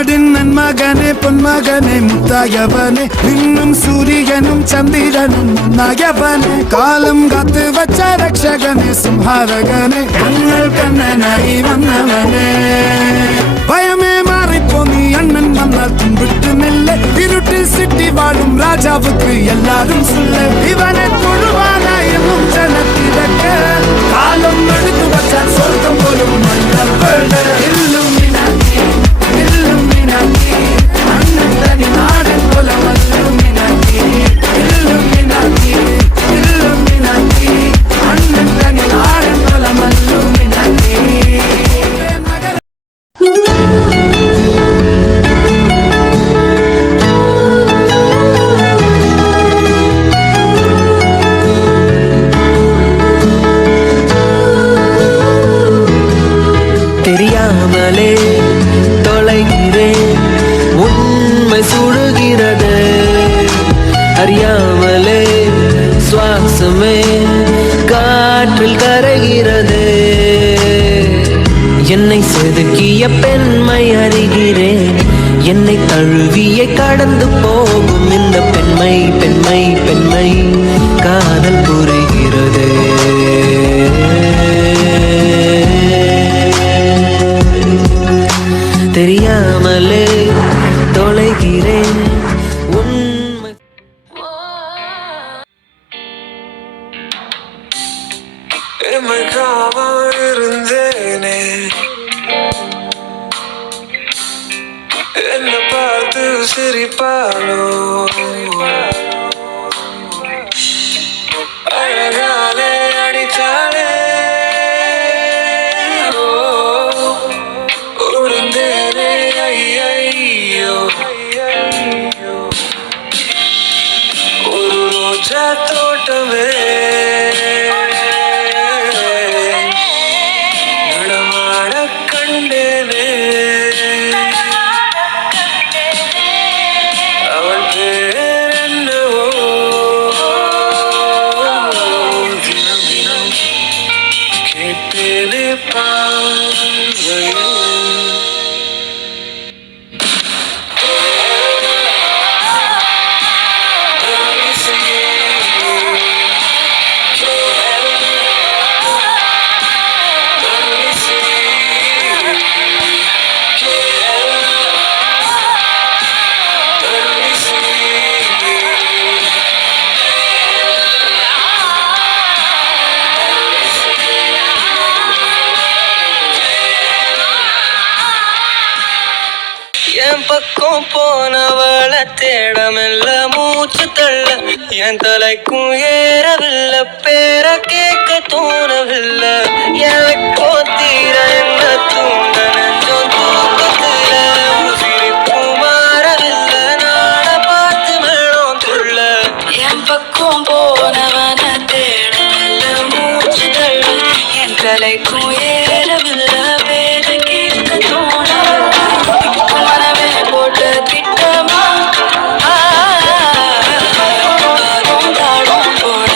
நாடின் நன்மகனே பொன்மகனே முத்தாயவனே இன்னும் சூரியனும் சந்திரனும் முன்னாயவனே காலம் காத்து வச்ச ரக்ஷகனே சிம்ஹாரகனே கண்ணல் கண்ணனாய் வந்தவனே பயமே மாறிப்போ நீ அண்ணன் வந்தால் தும்பிட்டு நெல்ல இருட்டில் சிட்டி வாழும் ராஜாவுக்கு எல்லாரும் சொல்ல இவனை தொழுவான என்னும் ஜனத்திடக்க காலம் எடுத்து வச்சால் சொர்க்கம் போலும் தெரியாமலே தொலைகிறேன் உண்மை சுடுகிறது அறியாமலே சுவாசமே காற்றில் கரைகிறது என்னை செதுக்கிய பெண்மை அறிகிறேன் என்னை தழுவியை கடந்து போகும் இந்த பெண்மை பெண்மை பெண்மை காதல் புரிகிறது தெரியாமலே தொலைகிறேன் உண்மை இருந்தேனே என்ன பார்த்து சிரிப்பாளோ அழகாலே அடித்தாளே ஒரு ரோஜா தோட்டமே நடமாட கண்டேனே அவள் பேர் என்னவோ தினம் தினம் கேட்டேனே பார்வையில் என் பக்கம் போனவள தேடமில்ல மூச்சு தள்ள என் தலைக்கும் ஏறவில்லை பேர கேட்க தோணவில்லை எனக்கோ தீர என்ன தூண்ட நெஞ்சம் தூக்கத்தில சிரிப்பு மாறவில்லை நாட பார்த்து மேளம் துள்ள என் பக்கம் போனவன தேடமில்ல மூச்சு தள்ள என் தலைக்கும் ஏறவில்லை பேர கேட்க தோணவில்லை மனமே போட்ட திட்டமா தாடும் போட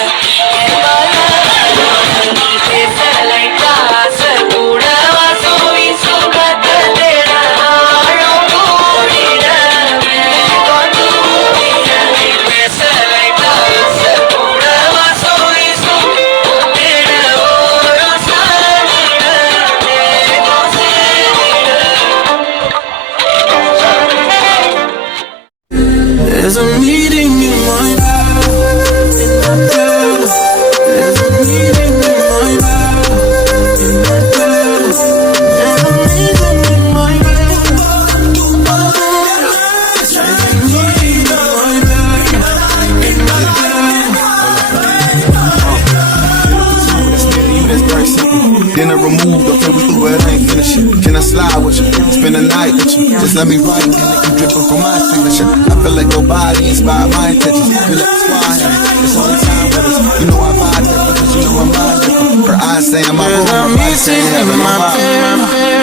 நீ பேசலை காச கூட வாசோவி சுகத்த தேட ஆழம் கூடிடமே நீ பேசலை காச கூட வாசோவி தேட ஓரோ சாதிடமே There's a meeting in my bed, in my bed. There's a meeting in my bed, in my bed. There's a meeting in my bed. There's a meeting in my bed, in my bed. Dinner removed, okay, we through it, I ain't finishing. Can I slide with you? Spend the night with you. Just let me write, and it keep dripping from my signature. I feel like your body inspired my intentions. Feel like the squad, it's only time with us. You know I vibe different, cause you know I'm mind different. Her eyes saying my room, her body saying heaven, my bed.